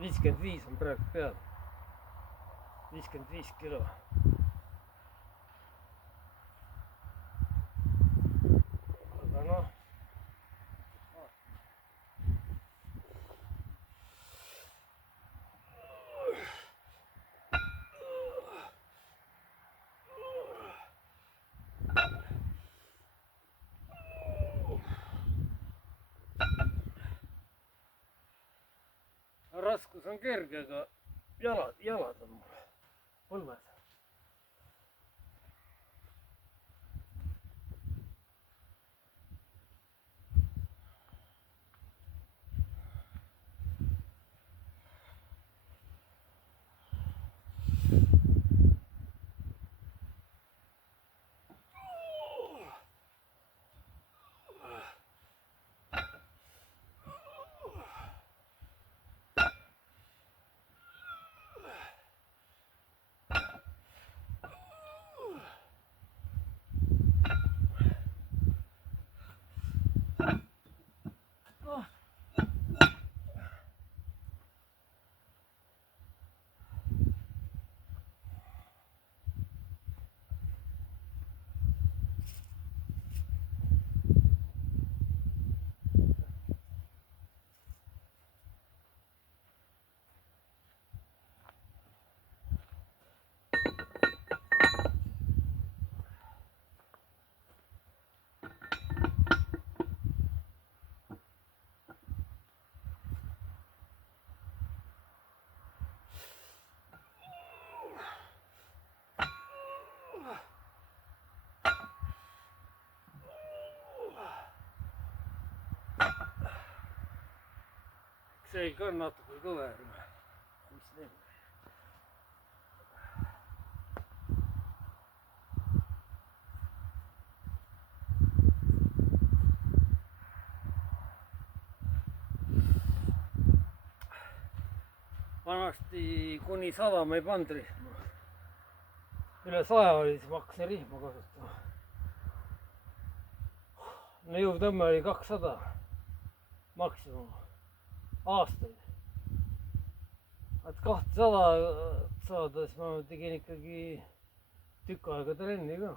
55 on praegu peal, 55 kilo. aga noh, raskus on kerge, aga jalad on mul põlves. see ka natuke kõver, mis teeb. vanasti kuni 100 ma ei pannud rihma, üle 100 oli, siis ma hakkasin rihma kasutama. no jõutõmme oli 200 maksimum aastaid. et 200 saada, siis ma tegin ikkagi tükk aega trenni ka.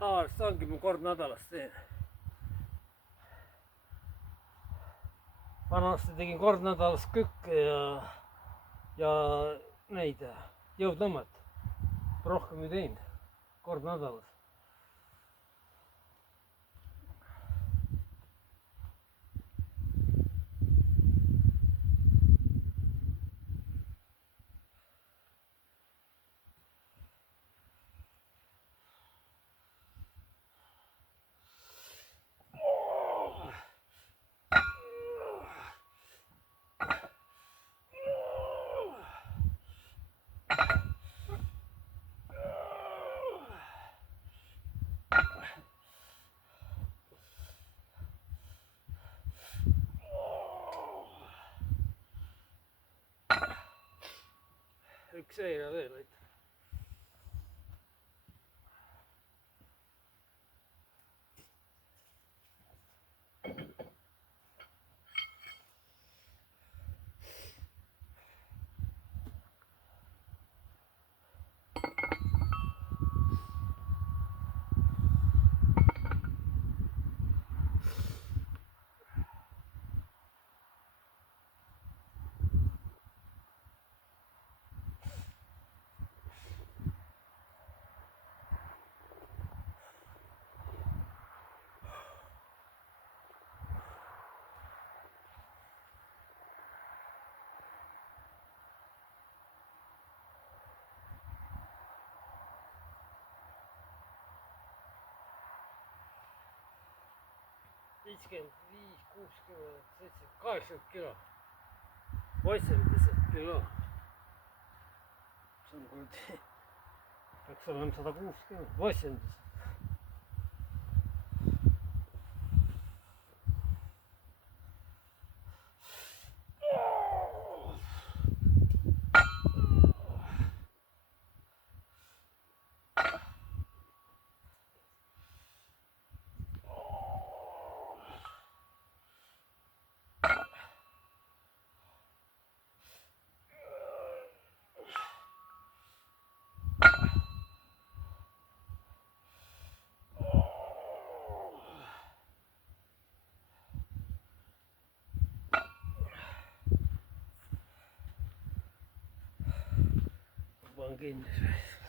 tavaliselt ongi, ma kord nädalas teen. vanasti tegin kord nädalas kükke ja neid jõutõmmet. rohkem ei teinud, kord nädalas. üks seire veel aitab. Viiskümmend viis, 60, 70, 80 kilo. 80 kilo. See on kuradi, peaks olema 160, 80. Panen kinni.